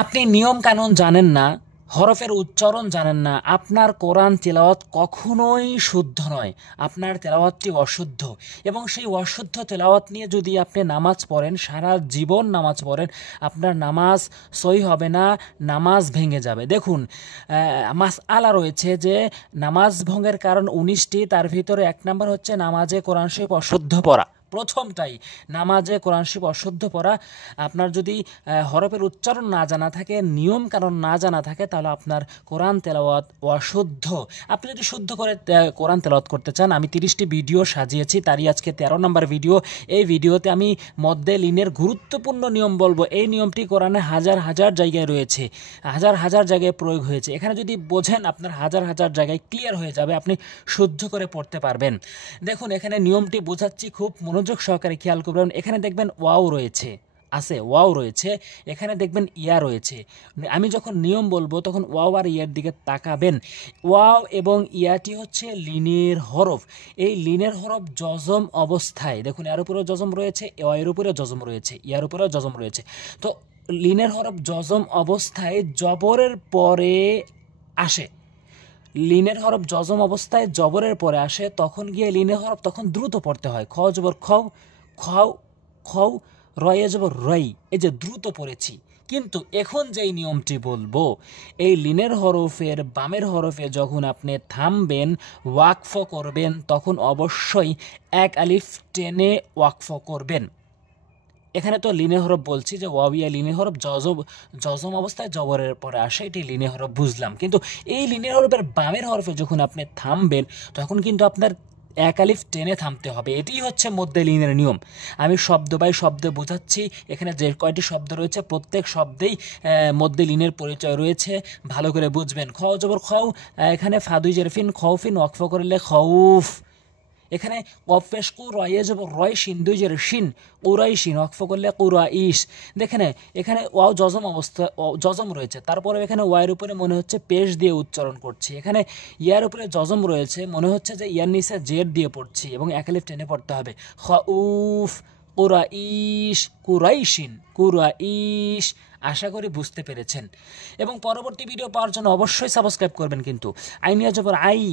আপনি নিয়ম কানুন জানেন না, হরফের উচ্চারণ জানেন না, আপনার কোরআন তেলাওয়াত কখনোই শুদ্ধ নয়, আপনার তেলাওয়াতটি অশুদ্ধ। এবং সেই অশুদ্ধ তেলাওয়াত নিয়ে যদি আপনি নামাজ পড়েন, সারা জীবন নামাজ পড়েন, আপনার নামাজ সহি হবে না, নামাজ ভেঙে যাবে। দেখুন, মাসআলা রয়েছে যে নামাজ ভঙ্গের কারণ 19টি, তার ভিতরে 1 নম্বর হচ্ছে নামাজে কোরআন শরীফ অশুদ্ধ পড়া। প্রথমটাই নামাজে কোরআন শরীফ অশুদ্ধ পড়া। আপনার যদি হরফের উচ্চারণ না জানা থাকে, নিয়ম কারণ না জানা থাকে, তাহলে আপনার কোরআন তেলাওয়াত অশুদ্ধ। আপনি যদি শুদ্ধ করে কোরআন তেলাওয়াত করতে চান, আমি 30টি ভিডিও সাজিয়েছি, তারই আজকে 13 নম্বর ভিডিও। এই ভিডিওতে আমি মদ্দে লিনের গুরুত্বপূর্ণ নিয়ম বলবো। এই নিয়মটি কোরআনে হাজার হাজার জায়গায় রয়েছে, হাজার হাজার জায়গায় প্রয়োগ হয়েছে। এখানে যদি বোঝেন, আপনার হাজার হাজার জায়গায় ক্লিয়ার হয়ে যাবে, আপনি শুদ্ধ করে পড়তে পারবেন। দেখুন, এখানে নিয়মটি বোঝাচ্ছি, খুব মনোযোগ সহকারে খেয়াল করবেন। এখানে দেখবেন ওয়াও রয়েছে, ওয়াও রয়েছে, এখানে দেখবেন ইয়া রয়েছে। আমি যখন নিয়ম বলবো তখন ওয়াও আর ইয়ার দিকে তাকাবেন। ওয়াও এবং ইয়াটি হচ্ছে লিনের হরফ। এই লিনের হরফ জজম অবস্থায়, দেখুন এর উপরেও জজম রয়েছে, এর উপরেও জজম রয়েছে, ইয়ার উপরেও জজম রয়েছে। তো লিনের হরফ জজম অবস্থায় জবরের পরে আসে, লিনের হরফ জজম অবস্থায় জবরের পরে আসে, তখন গিয়ে লিনের হরফ তখন দ্রুত পড়তে হয়। খ জবর খও, খাও খও, রয়ে জবর রই, এই যে দ্রুত পড়েছি। কিন্তু এখন যেই নিয়মটি বলবো, এই লিনের হরফের বামের হরফে যখন আপনি থামবেন, ওয়াকফ করবেন, তখন অবশ্যই 1 আলিফ টেনে ওয়াকফ করবেন। এখানে তো লিনে হরফ বলছি যে ওয়াবিয়া লিনে হরফ জজম অবস্থায় জবরের পরে আসে, এটি লিনে হরফ বুঝলাম। কিন্তু এই লিনে হরফের বামের হরফে যখন আপনি থামবেন, তখন কিন্তু আপনার 1 আলিফ টেনে থামতে হবে। এটি হচ্ছে মদ্দে লিনের নিয়ম। আমি শব্দ বাই শব্দ বোঝাচ্ছি। এখানে যে কয়টি শব্দ রয়েছে, প্রত্যেক শব্দেই মদ্দে লিনের পরিচয় রয়েছে, ভালো করে বুঝবেন। খ জবর খও, এখানে ফাদুই জেরফিন খৌফিন, ওয়াকফ করলে খৌফ। এখানে কফেশ কু রয়ে যাব রয় শিন, দুই জের শিন, কুরাইশিন, ওয়াকফ করলে কুরাইশ। দেখেন এখানে ওয়াও জজম অবস্থা, জজম রয়েছে, তারপরে এখানে ওয়াইয়ের উপরে মনে হচ্ছে পেশ দিয়ে উচ্চারণ করছি। এখানে ইয়ার উপরে জজম রয়েছে, মনে হচ্ছে যে ইয়ার নিচে জেড দিয়ে পড়ছি, এবং 1 আলিফ টেনে পড়তে হবে। খউফ, কুরাইশ, কুরাইশিন, কুরাইশ। আশা করি বুঝতে পেরেছেন। এবং পরবর্তী ভিডিও পাওয়ার জন্য অবশ্যই সাবস্ক্রাইব করবেন। কিন্তু আইনিয়া জবর আই,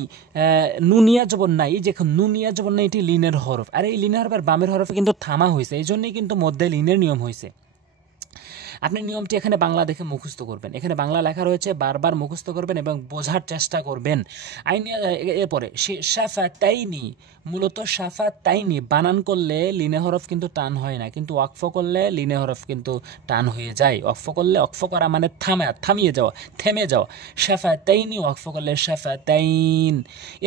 নুনিয়া জবর নাই, যে নুনিয়া জবর নাই, এটি লিনের হরফ, আর এই লিনের হরফের বামের হরফে কিন্তু থামা হয়েছে, এই জন্যই কিন্তু মধ্যে লিনের নিয়ম হয়েছে। আপনি নিয়মটি এখানে বাংলা দেখে মুখস্থ করবেন, এখানে বাংলা লেখা রয়েছে, বারবার মুখস্থ করবেন এবং বোঝার চেষ্টা করবেন। এরপরে শাফাতাইনি, মূলত শাফাতাইনি বানান করলে লিনে হরফ কিন্তু টান হয় না, কিন্তু ওয়াকফ করলে লিনে হরফ কিন্তু টান হয়ে যায়। ওয়াকফ করলে, ওয়াকফ করা মানে থামিয়ে যাওয়া, থেমে যাওয়া। শাফাতাইনি, ওয়াকফ করলে শাফাতাইন।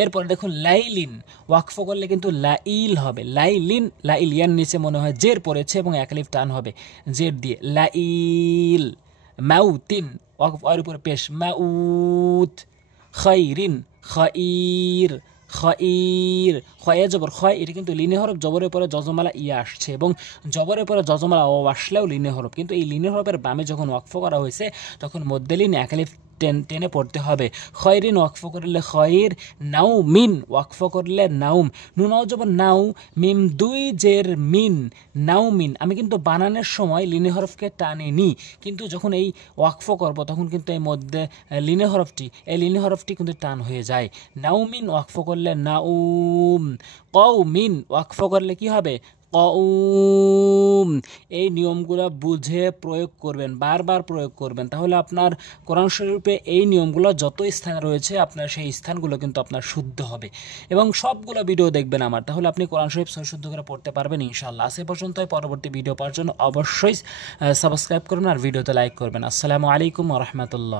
এরপরে দেখুন লাইলিন, ওয়াকফ করলে কিন্তু লাইল হবে, লাইলিন, লাইল, ইয়ার নিচে মনে হয় জের পড়েছে এবং 1 আলিফ টান হবে জের দিয়ে, লাইল। মাউতিন, ওয়ার উপরে পেশ, মাউত। খাইরিন, খাইর, খাইর। খয়ে জবর খয়, এটা কিন্তু লিনে হরফ, জবরের পরে যজমালা ইয়া আসছে, এবং জবরের পরে যজমালা ও আসলেও লিনে হরফ, কিন্তু এই লিনে হরফের বামে যখন ওয়াকফ করা হয়েছে, তখন মধ্যে লিন 1 আলিফ টেনে পড়তে হবে। খয়রিন, ওয়াকফ করলে খয়র। নাও মিন, ওয়াকফ করলে নাউম। নুনাও জবর নাও, মিম দুই জের মিন, নাও মিন। আমি কিন্তু বানানোর সময় লিনে হরফকে টানে নি, কিন্তু যখন এই ওয়াকফ করব তখন কিন্তু এই মধ্যে লিনে হরফটি, এই লিনে হরফটি কিন্তু টান হয়ে যায়। নাও মিন, ওয়াকফ করলে নাউম। কও মিন, ওয়াকফ করলে কি হবে? কউম। এই নিয়মগুলো বুঝে প্রয়োগ করবেন, বারবার প্রয়োগ করবেন, তাহলে আপনার কোরআন শরীফে এই নিয়মগুলো যত স্থানে রয়েছে, আপনার সেই স্থানগুলো কিন্তু আপনার শুদ্ধ হবে। এবং সবগুলো ভিডিও দেখবেন আমার, তাহলে আপনি কোরআন শরীফ শুদ্ধ করে পড়তে পারবেন ইনশাআল্লাহ। আজ পর্যন্তই, পরবর্তী ভিডিও পাওয়ার জন্য অবশ্যই সাবস্ক্রাইব করবেন আর ভিডিওতে লাইক করবেন। আসসালামু আলাইকুম ওয়া রাহমাতুল্লাহ।